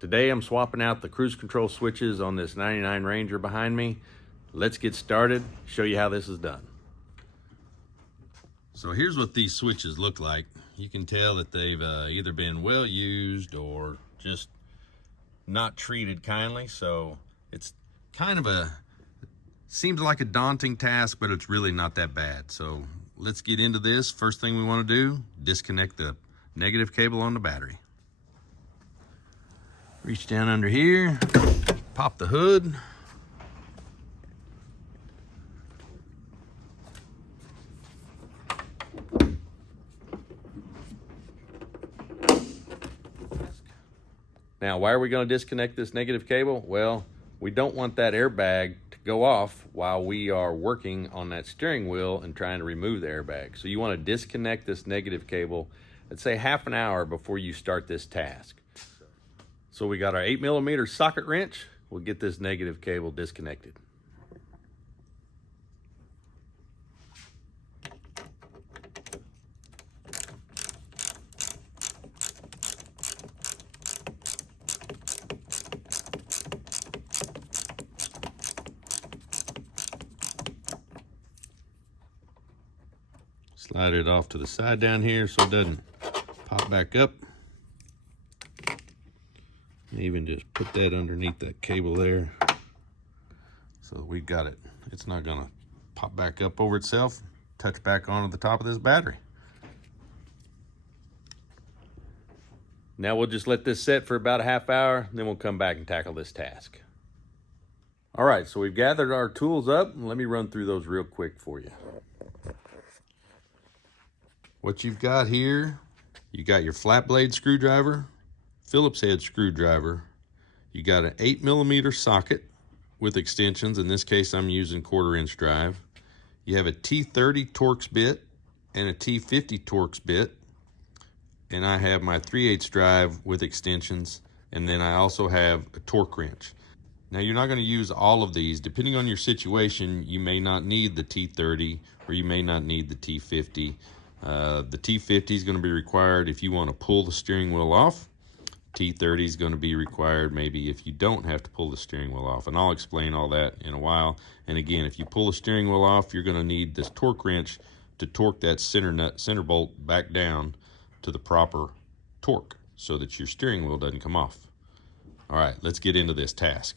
Today I'm swapping out the cruise control switches on this 99 Ranger behind me. Let's get started, show you how this is done. So here's what these switches look like. You can tell that they've either been well used or just not treated kindly. So it's kind of seems like a daunting task, but it's really not that bad. So let's get into this. First thing we want to do, disconnect the negative cable on the battery. Reach down under here, pop the hood. Now, why are we going to disconnect this negative cable? Well, we don't want that airbag to go off while we are working on that steering wheel and trying to remove the airbag. So you want to disconnect this negative cable, let's say half an hour before you start this task. So we got our 8mm socket wrench. We'll get this negative cable disconnected. Slide it off to the side down here so it doesn't pop back up. Even just put that underneath that cable there so we got it. It's not gonna pop back up over itself, touch back onto the top of this battery. Now we'll just let this set for about a half hour, then we'll come back and tackle this task. All right, so we've gathered our tools up. Let me run through those real quick for you. What you've got here, you got your flat blade screwdriver, Phillips head screwdriver. You got an 8mm socket with extensions. In this case, I'm using 1/4-inch drive. You have a T30 Torx bit and a T50 Torx bit. And I have my 3/8 drive with extensions. And then I also have a torque wrench. Now, you're not going to use all of these. Depending on your situation, you may not need the T30 or you may not need the T50. The T50 is going to be required if you want to pull the steering wheel off. T30 is going to be required maybe if you don't have to pull the steering wheel off, and I'll explain all that in a while. And again, if you pull the steering wheel off, you're going to need this torque wrench to torque that center bolt back down to the proper torque so that your steering wheel doesn't come off. All right, let's get into this task.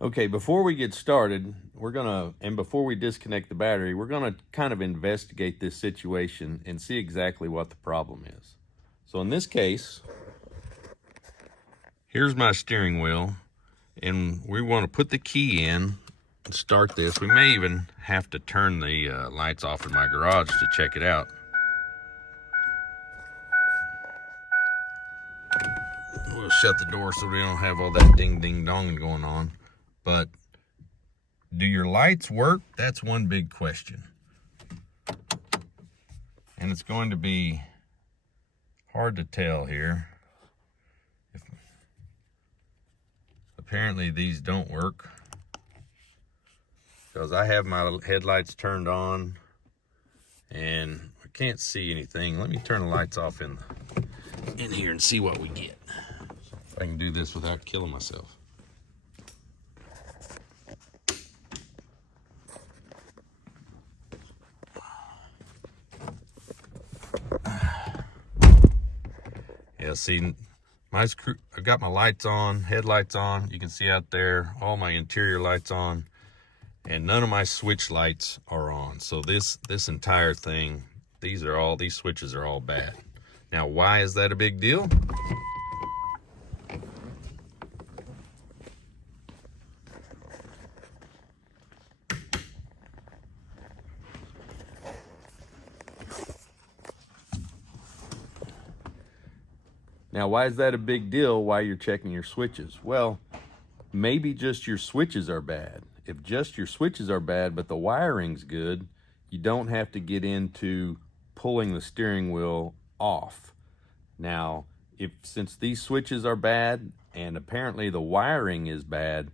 Okay, before we get started, before we disconnect the battery, we're gonna kind of investigate this situation and see exactly what the problem is. So in this case, here's my steering wheel, and we want to put the key in and start this. We may even have to turn the lights off in my garage to check it out. We'll shut the door so we don't have all that ding ding dong going on. But do your lights work? That's one big question. And it's going to be hard to tell here. Apparently these don't work because I have my headlights turned on and I can't see anything. Let me turn the lights off in here and see what we get. If I can do this without killing myself. Yeah, see, I've got my lights on, headlights on. You can see out there, all my interior lights on, and none of my switch lights are on. So this entire thing, these switches are all bad. Now, why is that a big deal? Now, why is that a big deal while you're checking your switches? Well, maybe just your switches are bad. If just your switches are bad, but the wiring's good, you don't have to get into pulling the steering wheel off. Now, since these switches are bad and apparently the wiring is bad,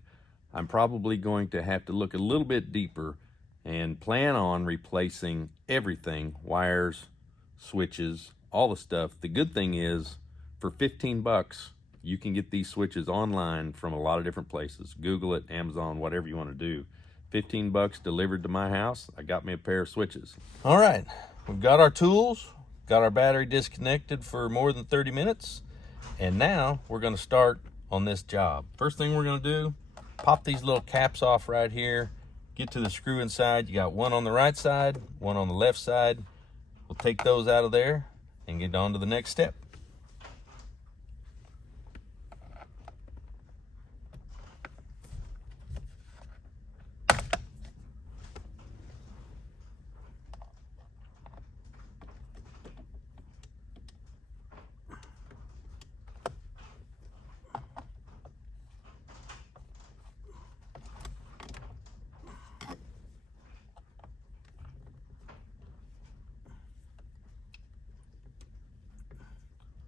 I'm probably going to have to look a little bit deeper and plan on replacing everything, wires, switches, all the stuff. The good thing is for 15 bucks, you can get these switches online from a lot of different places. Google it, Amazon, whatever you want to do. 15 bucks delivered to my house. I got me a pair of switches. All right, we've got our tools, got our battery disconnected for more than 30 minutes, and now we're going to start on this job. First thing we're going to do, pop these little caps off right here, get to the screw inside. You got one on the right side, one on the left side. We'll take those out of there and get on to the next step.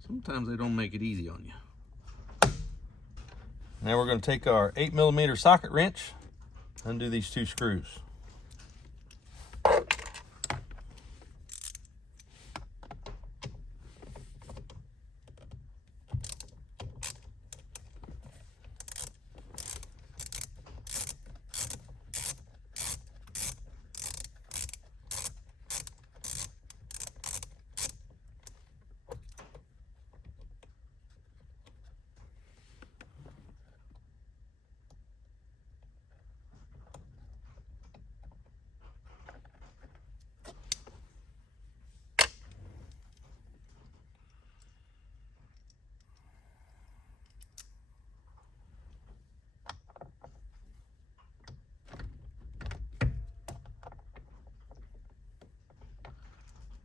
Sometimes they don't make it easy on you. Now we're going to take our 8mm socket wrench, undo these two screws.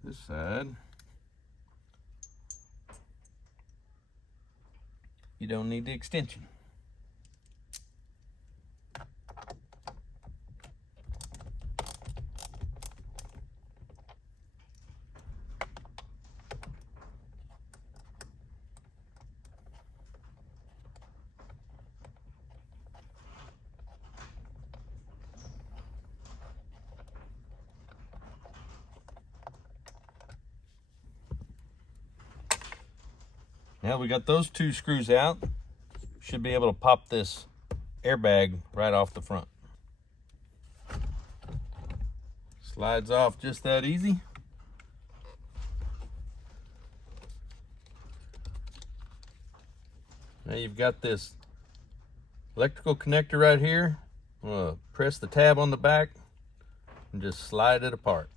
This side, you don't need the extension. Now we got those two screws out. Should be able to pop this airbag right off the front. Slides off just that easy. Now you've got this electrical connector right here. I'm gonna press the tab on the back and just slide it apart.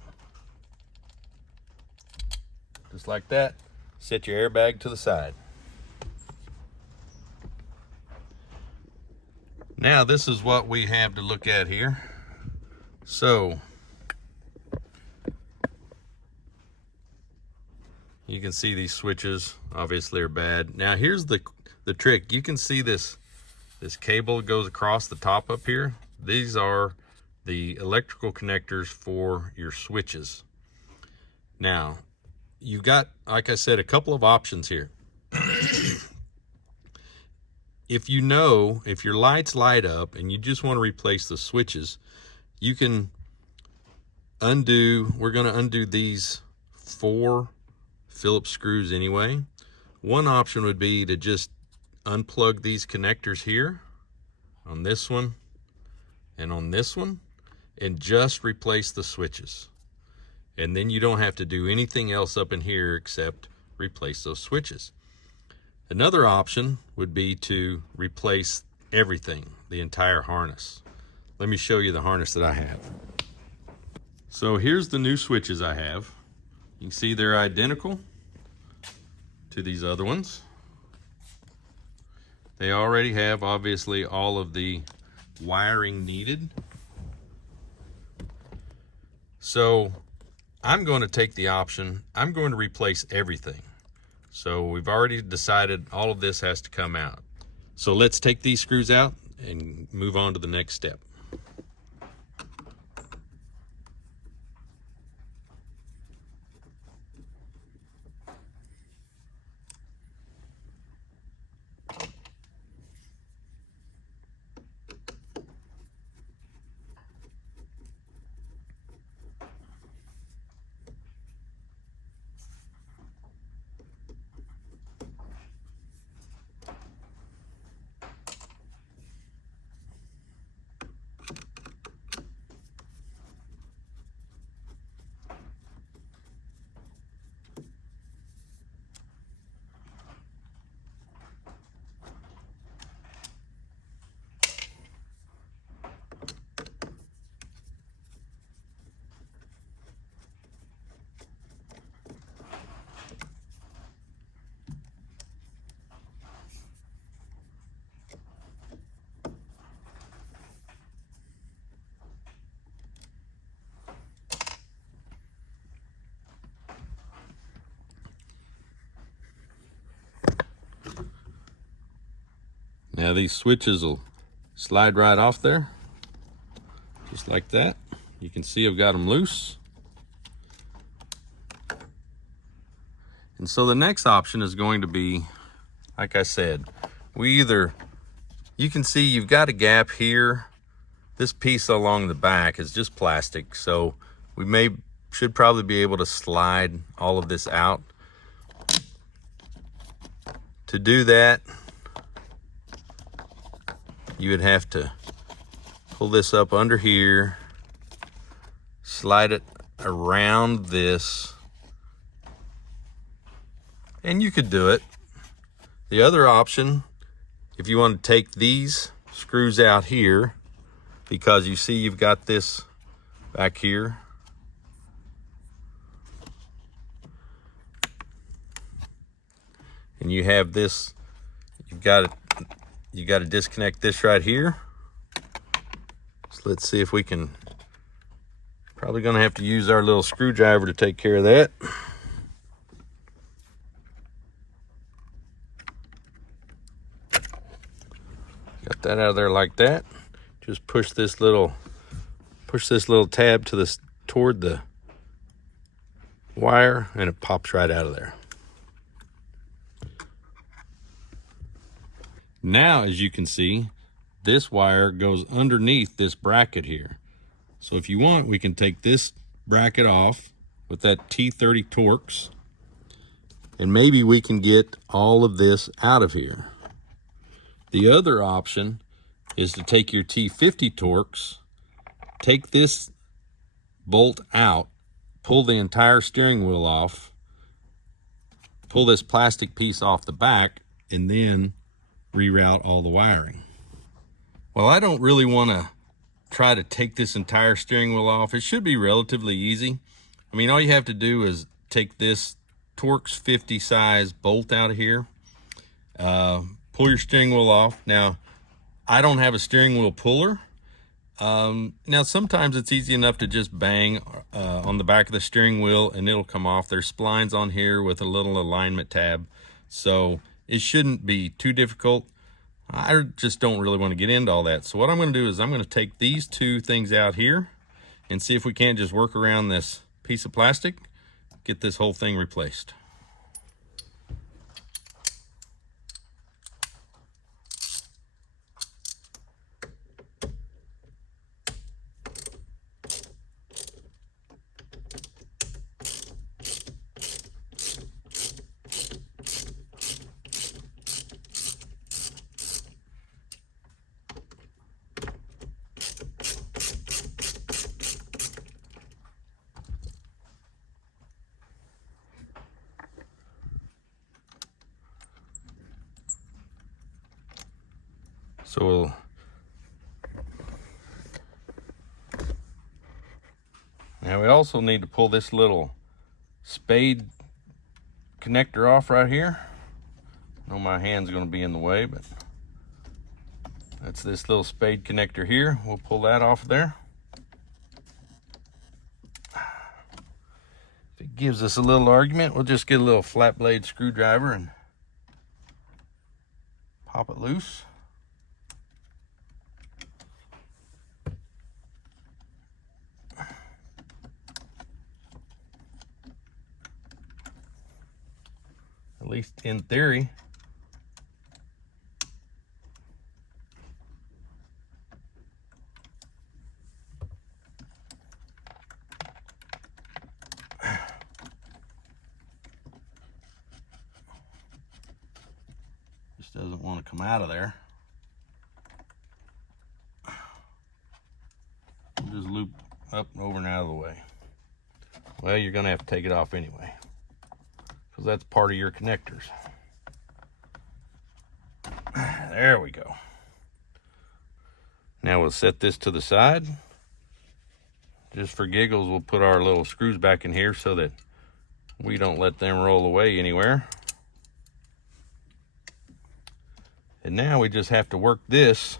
Just like that. Set your airbag to the side. Now this is what we have to look at here. So you can see these switches obviously are bad. Now here's the trick. You can see this cable goes across the top up here. These are the electrical connectors for your switches. Now you've got, like I said, a couple of options here. If your lights light up and you just want to replace the switches, you can we're going to undo these 4 Phillips screws anyway. One option would be to just unplug these connectors here on this one and on this one and just replace the switches. And then you don't have to do anything else up in here except replace those switches. Another option would be to replace everything, the entire harness. Let me show you the harness that I have. So here's the new switches I have. You can see they're identical to these other ones. They already have, obviously, all of the wiring needed. So I'm going to take the option, I'm going to replace everything. So we've already decided all of this has to come out. So let's take these screws out and move on to the next step. Now these switches will slide right off there, just like that. You can see I've got them loose. And so the next option is going to be, like I said, you can see you've got a gap here. This piece along the back is just plastic, so we should probably be able to slide all of this out. To do that, you would have to pull this up under here, slide it around this, and you could do it. The other option, if you want to take these screws out here, because you see you've got this back here, and you have this, you got to disconnect this right here. So let's see if we can, probably gonna have to use our little screwdriver to take care of that. Got that out of there like that. Just push this little tab toward the wire, and it pops right out of there. Now, as you can see, this wire goes underneath this bracket here. So if you want, we can take this bracket off with that T30 Torx, and maybe we can get all of this out of here. The other option is to take your T50 Torx, take this bolt out, pull the entire steering wheel off, pull this plastic piece off the back, and then reroute all the wiring. Well, I don't really want to try to take this entire steering wheel off. It should be relatively easy. I mean, all you have to do is take this Torx 50 size bolt out of here, pull your steering wheel off. Now, I don't have a steering wheel puller. Now, sometimes it's easy enough to just bang on the back of the steering wheel and it'll come off. There's splines on here with a little alignment tab, so it shouldn't be too difficult. I just don't really want to get into all that. So what I'm going to do is I'm going to take these two things out here and see if we can't just work around this piece of plastic, get this whole thing replaced. So now we also need to pull this little spade connector off right here. I know my hand's going to be in the way, but that's this little spade connector here. We'll pull that off there. If it gives us a little argument, we'll just get a little flat blade screwdriver and pop it loose. At least in theory. Just doesn't want to come out of there. Just loop up and over and out of the way. Well, you're going to have to take it off anyway, because that's part of your connectors. There we go. Now we'll set this to the side. Just for giggles, we'll put our little screws back in here so that we don't let them roll away anywhere. And now we just have to work this.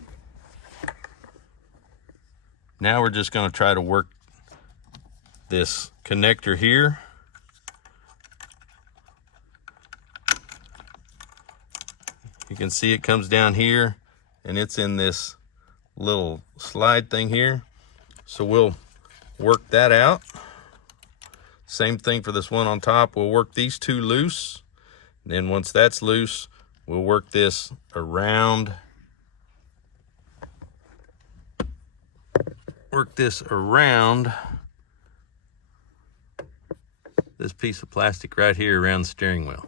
Now we're just going to try to work this connector here. You can see it comes down here and it's in this little slide thing here. So we'll work that out. Same thing for this one on top. We'll work these two loose. And then once that's loose, we'll work this around. Work this around this piece of plastic right here around the steering wheel.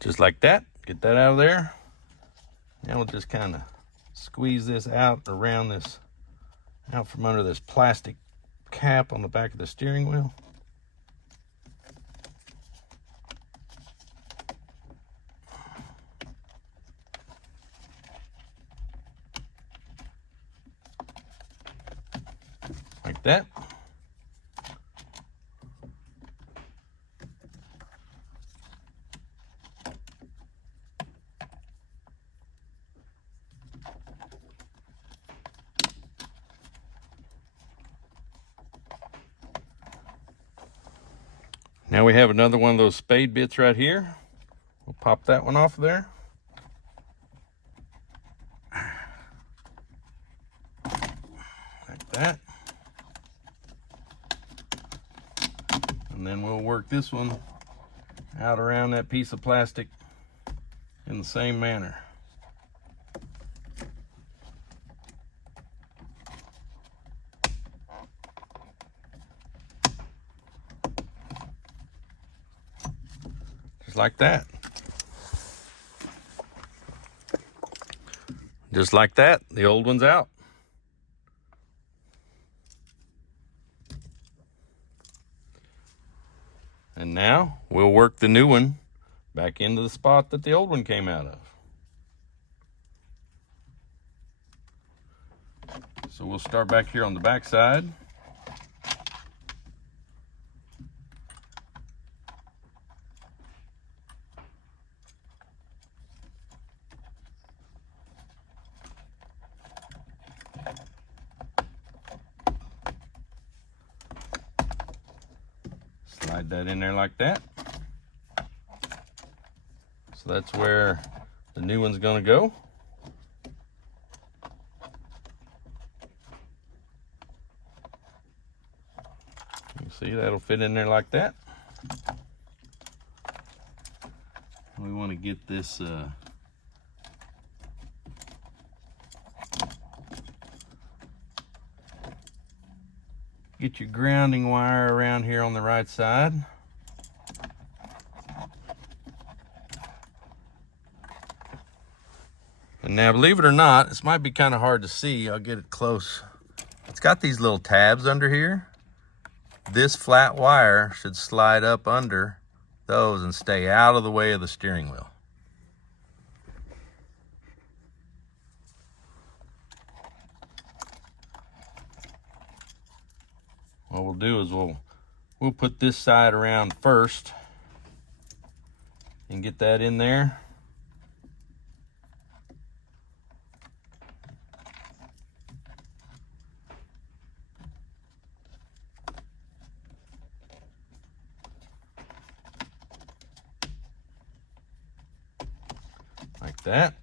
Just like that. Get that out of there. Now we'll just kind of squeeze this out around this, out from under this plastic cap on the back of the steering wheel. Like that. Now we have another one of those spade bits right here. We'll pop that one off of there. Like that. And then we'll work this one out around that piece of plastic in the same manner. Like that. Just like that, the old one's out. And now we'll work the new one back into the spot that the old one came out of. So we'll start back here on the back side. Slide that in there like that. So that's where the new one's gonna go. You see, that'll fit in there like that. We want to get this get your grounding wire around here on the right side. And now, believe it or not, this might be kind of hard to see. I'll get it close. It's got these little tabs under here. This flat wire should slide up under those and stay out of the way of the steering wheel. What we'll do is we'll put this side around first and get that in there. Like that.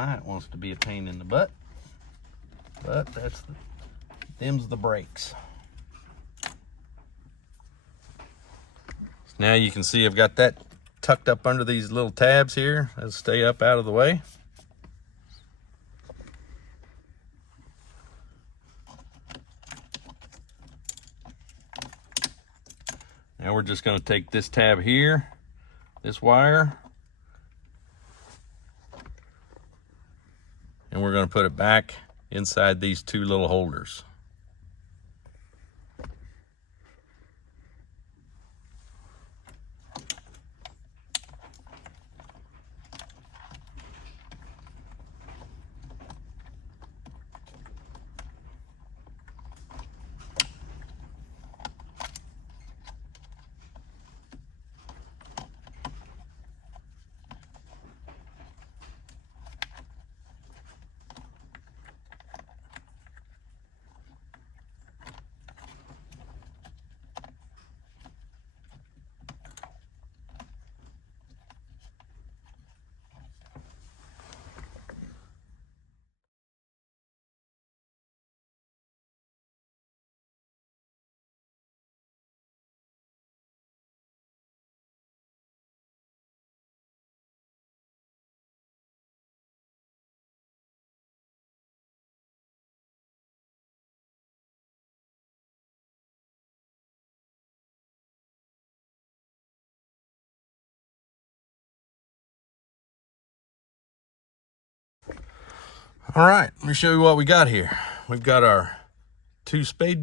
why it wants to be a pain in the butt. But them's the brakes. Now you can see I've got that tucked up under these little tabs here. That'll stay up out of the way. Now we're just going to take this tab here, this wire, and we're going to put it back inside these two little holders. All right, let me show you what we got here. We've got our two spade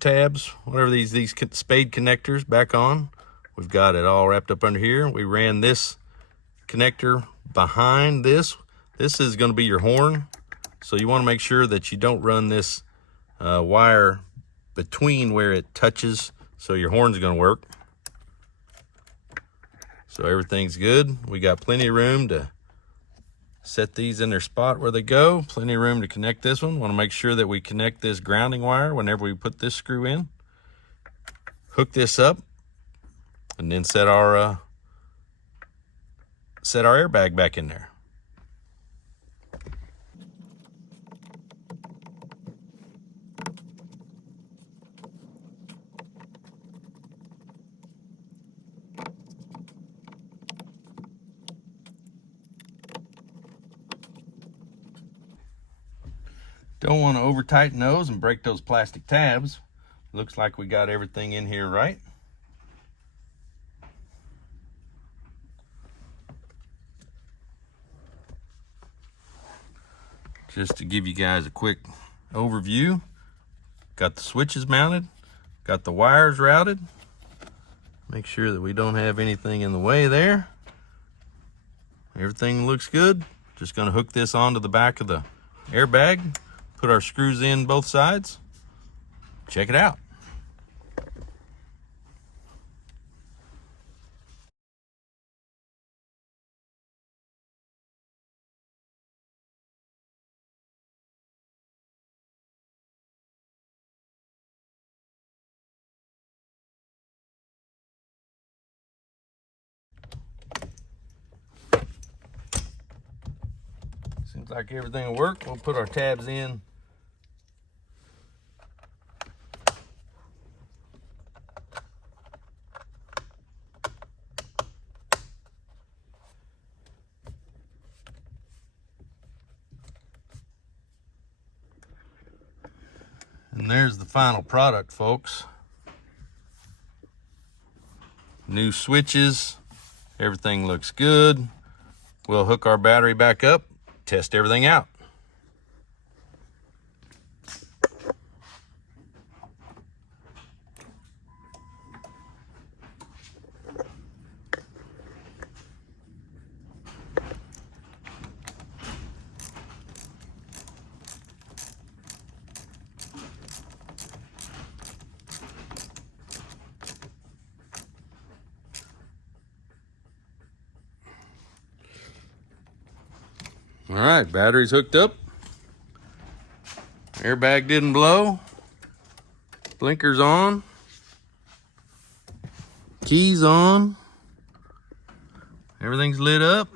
tabs, whatever these spade connectors back on. We've got it all wrapped up under here. We ran this connector behind this. This is going to be your horn, so you want to make sure that you don't run this wire between where it touches, so your horn's going to work. So everything's good. We got plenty of room to set these in their spot where they go. Plenty of room to connect this one. Want to make sure that we connect this grounding wire whenever we put this screw in. Hook this up, and then set our airbag back in there. Don't want to over tighten those and break those plastic tabs. Looks like we got everything in here right. Just to give you guys a quick overview, got the switches mounted, got the wires routed. Make sure that we don't have anything in the way there. Everything looks good. Just going to hook this onto the back of the airbag. Put our screws in both sides. Check it out. Seems like everything will work. We'll put our tabs in. And there's the final product, folks. New switches. Everything looks good. We'll hook our battery back up, test everything out. All right, battery's hooked up. Airbag didn't blow. Blinkers on. Keys on. Everything's lit up.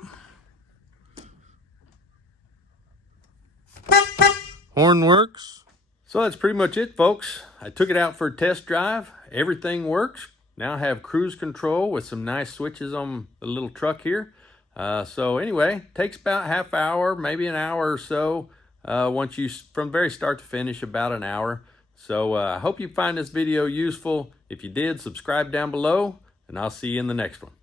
Horn works. So that's pretty much it, folks. I took it out for a test drive. Everything works. Now I have cruise control with some nice switches on the little truck here. So anyway, takes about half hour, maybe an hour or so. Once you, from very start to finish, about an hour. So I hope you find this video useful. If you did, subscribe down below, and I'll see you in the next one.